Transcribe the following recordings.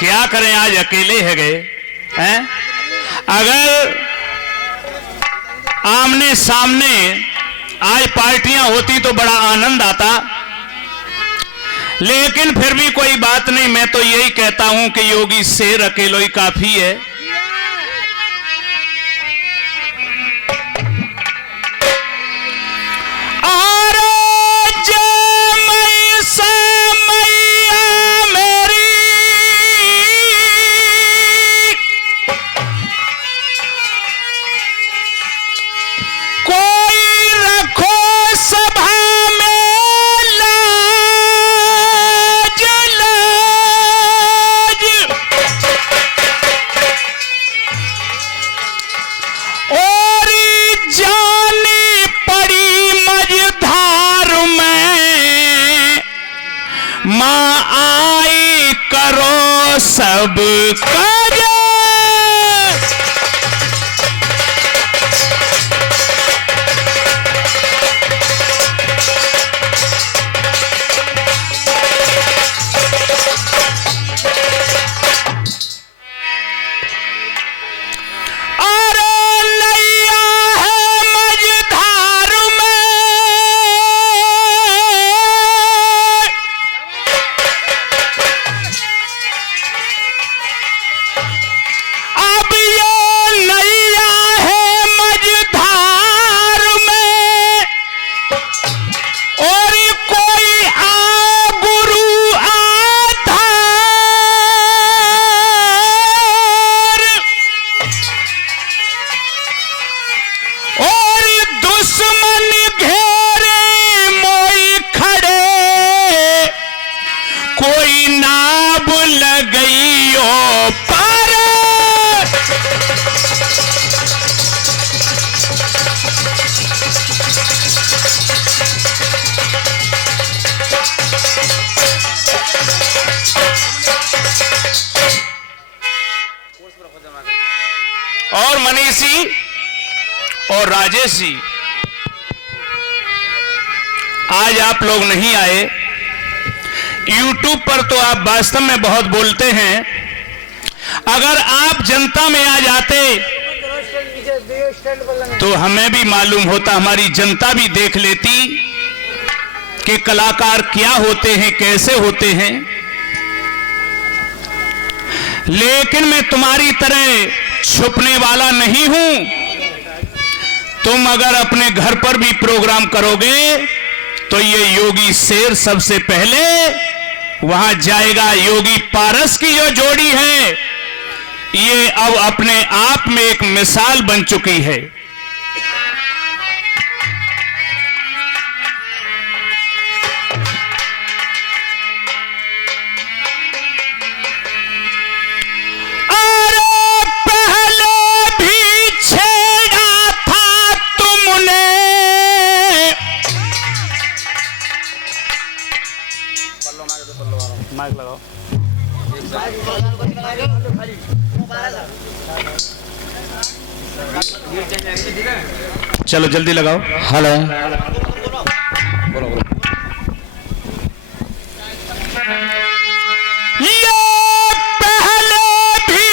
क्या करें, आज अकेले है गए हैं। अगर आमने सामने आज पार्टियां होती तो बड़ा आनंद आता, लेकिन फिर भी कोई बात नहीं। मैं तो यही कहता हूं कि योगी शेर अकेलो ही काफी है। माँ आई करो सब काज। कोई नाब लगइयो पार। और मनीषी और राजेश जी, आज आप लोग नहीं आए। YouTube पर तो आप वास्तव में बहुत बोलते हैं। अगर आप जनता में आ जाते तो हमें भी मालूम होता, हमारी जनता भी देख लेती कि कलाकार क्या होते हैं, कैसे होते हैं। लेकिन मैं तुम्हारी तरह छुपने वाला नहीं हूं। तुम अगर अपने घर पर भी प्रोग्राम करोगे तो ये योगी शेर सबसे पहले वहां जाएगा। योगी पारस की जो जोड़ी है ये अब अपने आप में एक मिसाल बन चुकी है। माइक लगाओ। चलो जल्दी लगाओ। हेलो, बोलो बोलो। ये पहले भी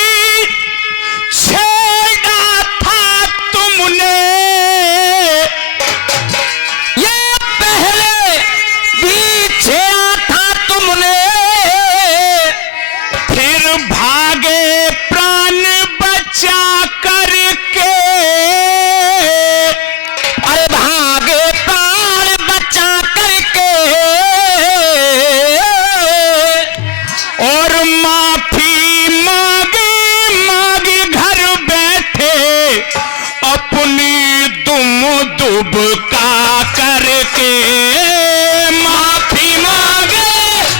छेड़ा था तुमने, ये पहले भी छेड़ा था तुमने, भागे प्राण बचा करके। अरे भागे प्राण बचा करके और माफी मांगी मांगी घर बैठे अपनी दुम दुबका करके। माफी मांगे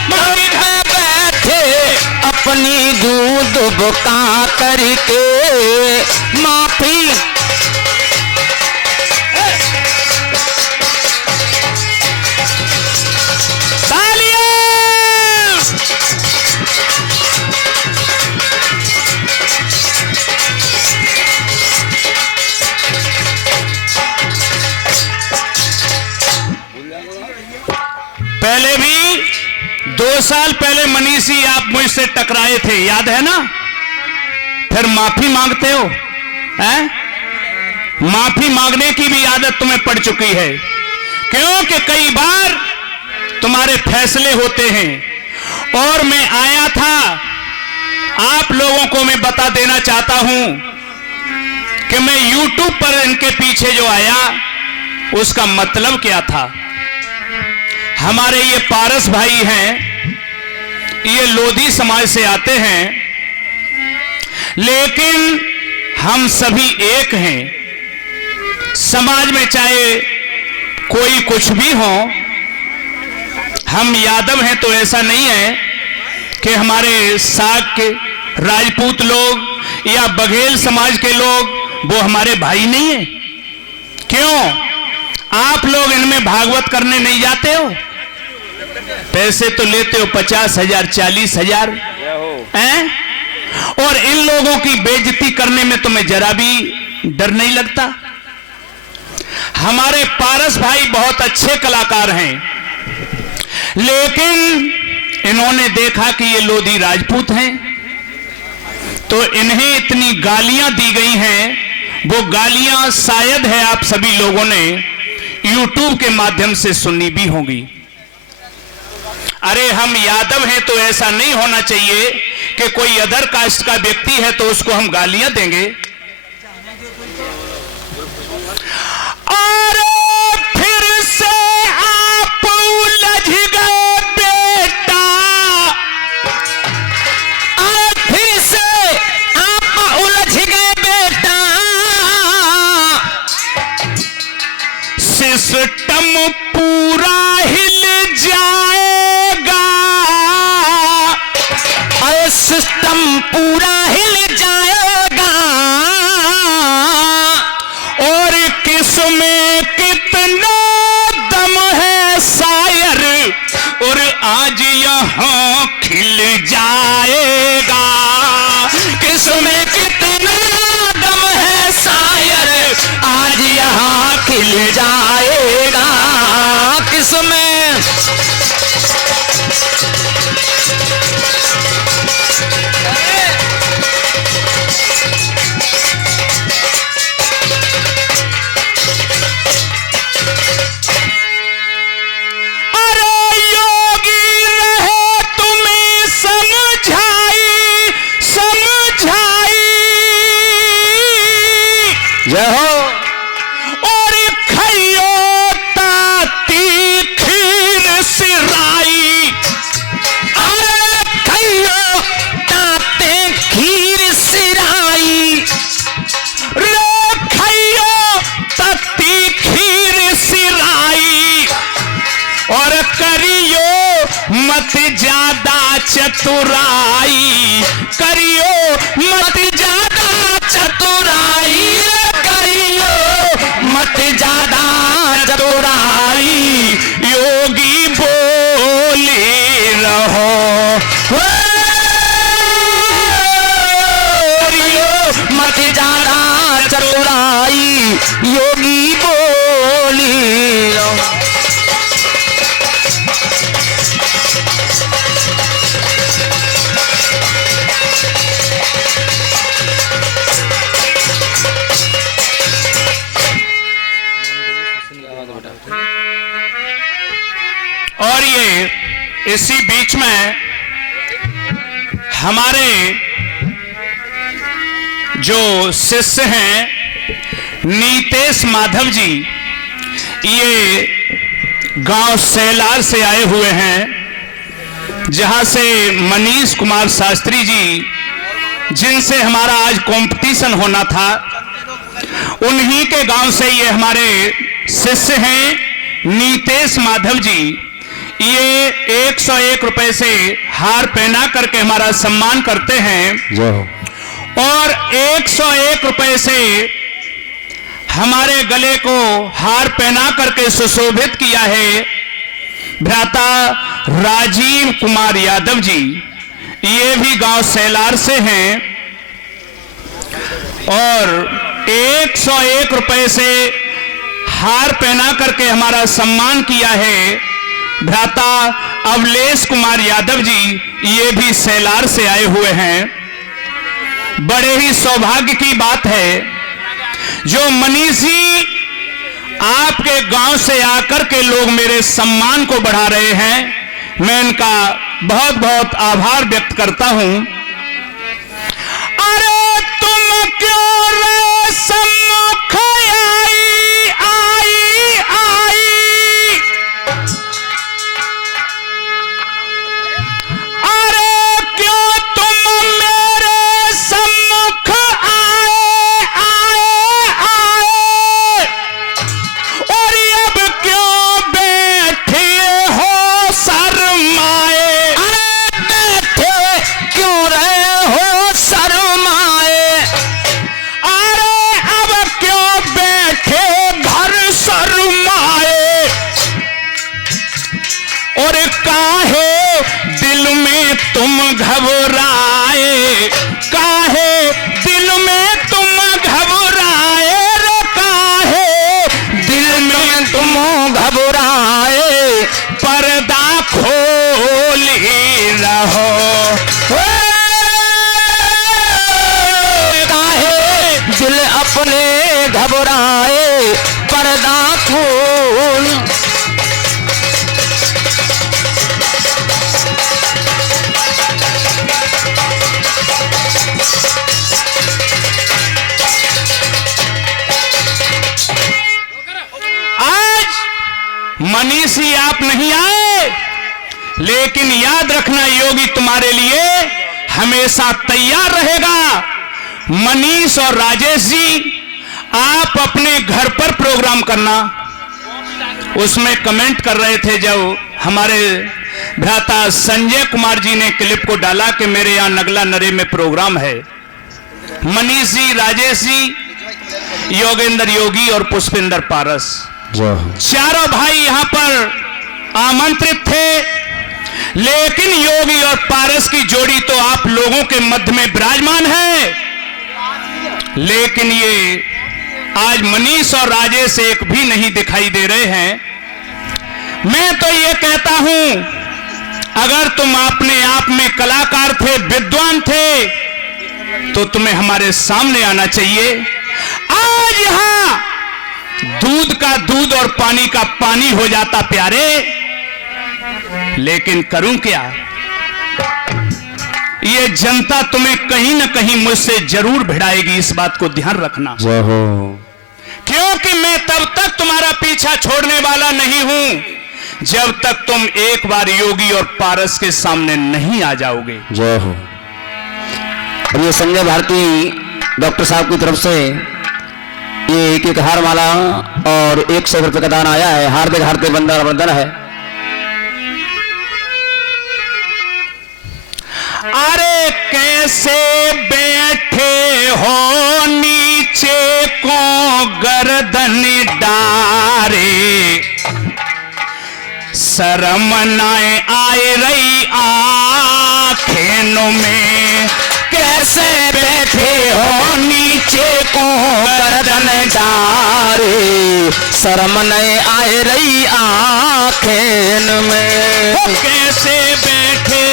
मांगी घर बैठे अपनी दूध बुका करके। माफी पहले भी 2 साल पहले मनीष जी आप मुझसे टकराए थे, याद है ना? फिर माफी मांगते हो, हैं? माफी मांगने की भी आदत तुम्हें पड़ चुकी है, क्योंकि कई बार तुम्हारे फैसले होते हैं। और मैं आया था, आप लोगों को मैं बता देना चाहता हूं कि मैं YouTube पर इनके पीछे जो आया उसका मतलब क्या था। हमारे ये पारस भाई हैं, ये लोधी समाज से आते हैं, लेकिन हम सभी एक हैं। समाज में चाहे कोई कुछ भी हो, हम यादव हैं तो ऐसा नहीं है कि हमारे साग के राजपूत लोग या बघेल समाज के लोग वो हमारे भाई नहीं है। क्यों? आप लोग इनमें भागवत करने नहीं जाते हो? पैसे तो लेते हो 50,000 40,000 हैं, और इन लोगों की बेइज्जती करने में तुम्हें जरा भी डर नहीं लगता। हमारे पारस भाई बहुत अच्छे कलाकार हैं, लेकिन इन्होंने देखा कि ये लोधी राजपूत हैं, तो इन्हें इतनी गालियां दी गई हैं। वो गालियां शायद है आप सभी लोगों ने YouTube के माध्यम से सुनी भी होंगी। अरे हम यादव हैं तो ऐसा नहीं होना चाहिए कि कोई अदर कास्ट का व्यक्ति है तो उसको हम गालियां देंगे। और फिर से आप उलझ गए बेटा, और फिर से आप उलझ गए बेटा, सिस्टम पूरा हिल जाएगा, और सिस्टम पूरा हिल जाएगा, और किसमें कितना दम है शायर, और आज यहाँ खिल जाएगा। किसमें कितना दम है शायर, आज यहाँ खिल जाएगा। किसमें अरे योगी रहे तुम्हें समझाई समझाई, जय हो। और खइयो ताती खीर सिराई, अरे खइयो ताते खीर सिराई, रे खइयो ताती खीर सिराई, और करियो मत ज्यादा चतुराई, करियो मत ज्यादा चतुराई, करियो मत ज्यादा चतुराई, योगी बोले रहो, करियो मत ज्यादा चतुराई, योगी बोली। और ये इसी बीच में हमारे जो शिष्य हैं नीतेश माधव जी, ये गांव सेलार से आए हुए हैं, जहां से मनीष कुमार शास्त्री जी, जिनसे हमारा आज कंपटीशन होना था, उन्हीं के गांव से ये हमारे शिष्य हैं नीतेश माधव जी। ये 101 रुपए से हार पहना करके हमारा सम्मान करते हैं, और 101 रुपए से हमारे गले को हार पहना करके सुशोभित किया है भ्राता राजीव कुमार यादव जी। ये भी गांव सेलार से हैं, और 101 रुपए से हार पहना करके हमारा सम्मान किया है भ्राता अवलेश कुमार यादव जी, ये भी सैलार से आए हुए हैं। बड़े ही सौभाग्य की बात है जो मनीष जी आपके गांव से आकर के लोग मेरे सम्मान को बढ़ा रहे हैं, मैं इनका बहुत बहुत आभार व्यक्त करता हूं। अरे तुम क्यों रे सम्मुख आई आई आई, अरे क्यों तुम मेरे सम्मुख आए आए आए, और अब क्यों बैठे हो शर्माए, बैठे क्यों रहे हो शर्माए, अरे अब क्यों बैठे घर शर्माए, और काहे दिल में तुम घबराए, काहे दिल में तुम घबराए रे, काहे दिल में तुम घबराए, पर्दा खोली रहो, काहे दिल अपने घबराए, पर्दा खोल। आज मनीषी आप नहीं आए, लेकिन याद रखना योगी तुम्हारे लिए हमेशा तैयार रहेगा। मनीष और राजेश जी, आप अपने घर पर प्रोग्राम करना। उसमें कमेंट कर रहे थे जब हमारे भ्राता संजय कुमार जी ने क्लिप को डाला कि मेरे यहाँ नगला नरे में प्रोग्राम है। मनीष जी, राजेश जी, योगेंद्र योगी और पुष्पेंद्र पारस, चारों भाई यहां पर आमंत्रित थे, लेकिन योगी और पारस की जोड़ी तो आप लोगों के मध्य में विराजमान है, लेकिन ये आज मनीष और राजेश एक भी नहीं दिखाई दे रहे हैं। मैं तो ये कहता हूं, अगर तुम अपने आप में कलाकार थे, विद्वान थे, तो तुम्हें हमारे सामने आना चाहिए। आज यहां दूध का दूध और पानी का पानी हो जाता प्यारे, लेकिन करूं क्या, ये जनता तुम्हें कहीं ना कहीं मुझसे जरूर भिड़ाएगी, इस बात को ध्यान रखना। क्योंकि मैं तब तक तुम्हारा पीछा छोड़ने वाला नहीं हूं जब तक तुम एक बार योगी और पारस के सामने नहीं आ जाओगे। जय हो। और ये संजय भारती डॉक्टर साहब की तरफ से ये एक हार माला और 100 रुपए का दान आया है। हार्दिक हार्दिक वंदन है। अरे कैसे बैठे हो नीचे को गर्दन डारे, शर्म नाए आए रही आँखों में, कैसे बैठे हो नीचे को गर्दन डारे, शर्म नहीं आए रही आँखें में, कैसे बैठे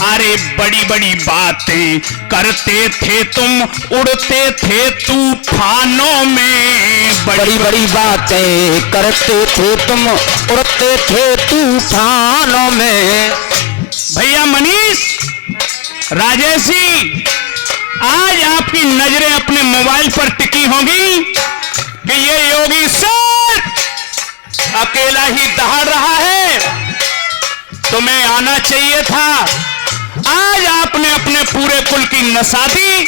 अरे बड़ी बड़ी बातें करते थे तुम, उड़ते थे तूफानों में, बड़ी बड़ी बातें करते थे तुम, उड़ते थे तूफानों में। भैया मनीष, राजेश जी, आज आपकी नजरें अपने मोबाइल पर टिकी होंगी कि ये योगी सर अकेला ही दहाड़ रहा है, तुम्हें आना चाहिए था। आज आपने अपने पूरे कुल की नसादी,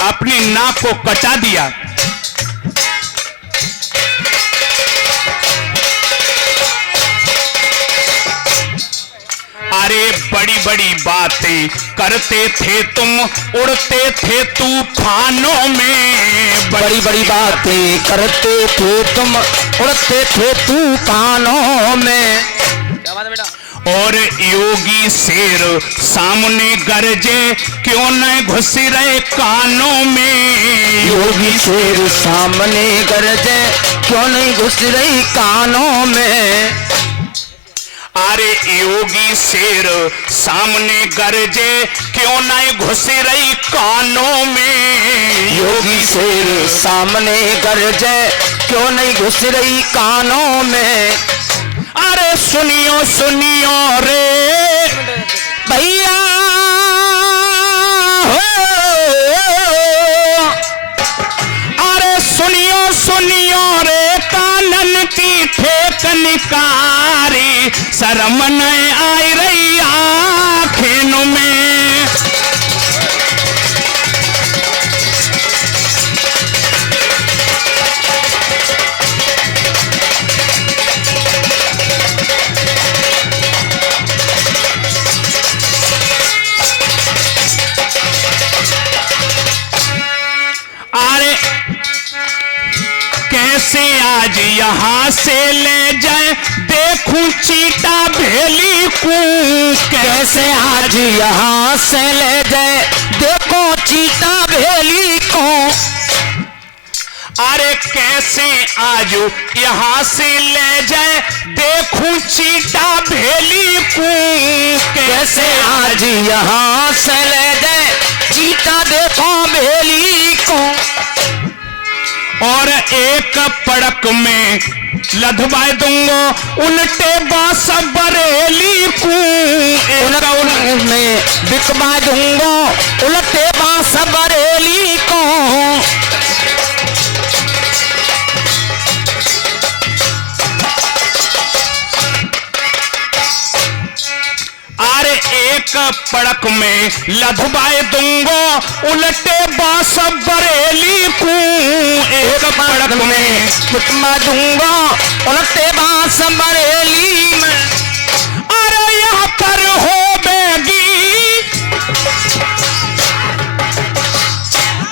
अपनी नाक को कटा दिया। अरे बड़ी बड़ी बड़ी बातें करते थे तुम, उड़ते थे तूफानों में। बड़ी बड़ी बातें करते थे तुम, उड़ते थे तूफानों में। क्या बात है बेटा? और योगी शेर सामने गरजे, क्यों न घुस रहे कानों में। योगी शेर सामने गरजे, क्यों नहीं घुस रही कानों में। अरे योगी शेर सामने गरजे, क्यों न घुस रही कानों में। योगी शेर सामने गरजे, क्यों नहीं घुस रही कानों में। अरे सुनियो सुनियो रे भैया हो, अरे सुनियो सुनियो रे कानन की ठेकनकारी, शर्म न आई रही आँखों में। अरे कैसे आज यहाँ से ले जाए, देखूं चीता भेली को। कैसे आज यहाँ से ले जाए, देखो चीता भेली को। अरे कैसे आज यहाँ से ले जाए, देखूं चीता भेली को। कैसे आज यहाँ से ले जाए, चीता देखो भेली को। और एक पड़क में लधवा दूंगा उल्टे बास बरेली को। उन में बिकवा दूंगा उल्टे बास बरेली को। अरे एक पड़क में लधवाए दूंगा उल्टे बास बरेली को। एक पड़क में बिकवा दूंगा उल्टे बास बरेली में। अरे यहाँ पर हो बेगी,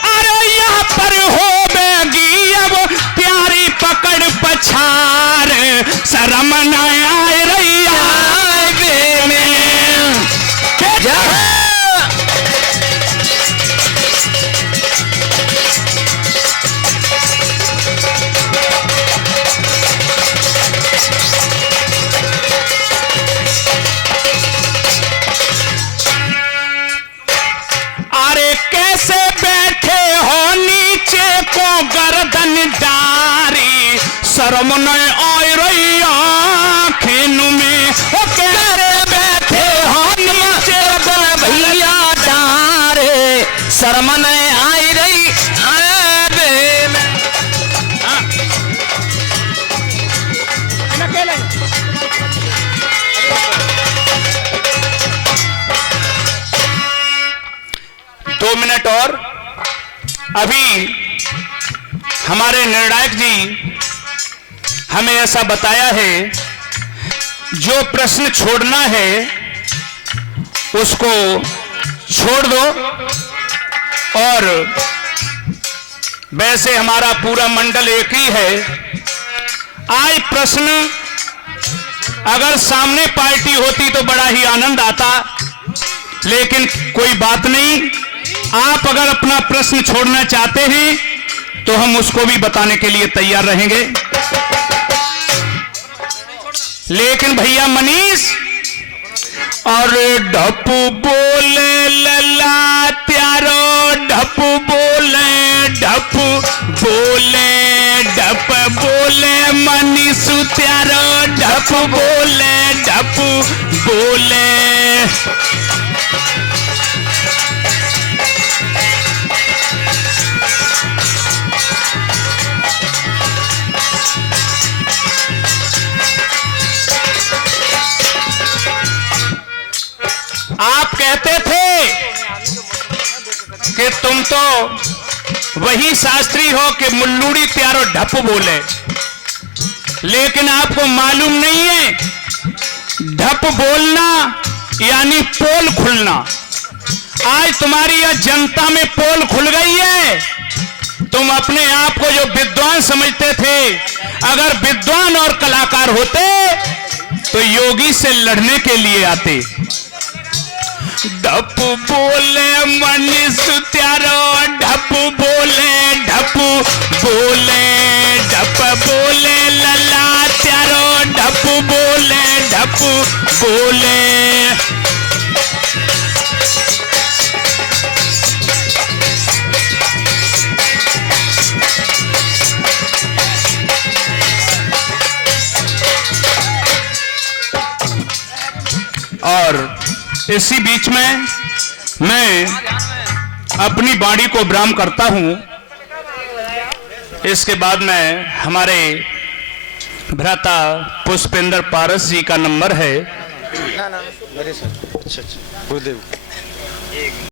अरे यहाँ पर हो बेगी अब प्यारी पकड़ पछार, शर्म न आए रही आए में। अरे कैसे बैठे हो नीचे को गर्दन डारी, शर्म न आए रही आँखों में। ओ कैसे बैठे हो नीचे को भैया डारे, शर्म न आई रही आबे में। दो मिनट और। अभी हमारे निर्णायक जी हमें ऐसा बताया है, जो प्रश्न छोड़ना है उसको छोड़ दो। और वैसे हमारा पूरा मंडल एक ही है। आज प्रश्न अगर सामने पार्टी होती तो बड़ा ही आनंद आता, लेकिन कोई बात नहीं। आप अगर अपना प्रश्न छोड़ना चाहते हैं तो हम उसको भी बताने के लिए तैयार रहेंगे। लेकिन भैया मनीष और ढप्पू बोले लला त्यारो, ढप्पू बोले ढप बोले ढप बोले मनीष त्यारो, ढप बोले ढप बोले। आप कहते थे कि तुम तो वही शास्त्री हो कि मुल्लूड़ी प्यारो ढप बोले, लेकिन आपको मालूम नहीं है ढप बोलना यानी पोल खुलना। आज तुम्हारी यह जनता में पोल खुल गई है। तुम अपने आप को जो विद्वान समझते थे, अगर विद्वान और कलाकार होते तो योगी से लड़ने के लिए आते। ढप बोले मनीष त्यारो, ढप बोले ढप बोले, ढप बोले लला त्यारो, ढप बोले ढप बोले। और इसी बीच में मैं अपनी वाणी को विराम करता हूं। इसके बाद में हमारे भ्राता पुष्पेंद्र पारस जी का नंबर है। ना मेरे सर। अच्छा गुरुदेव।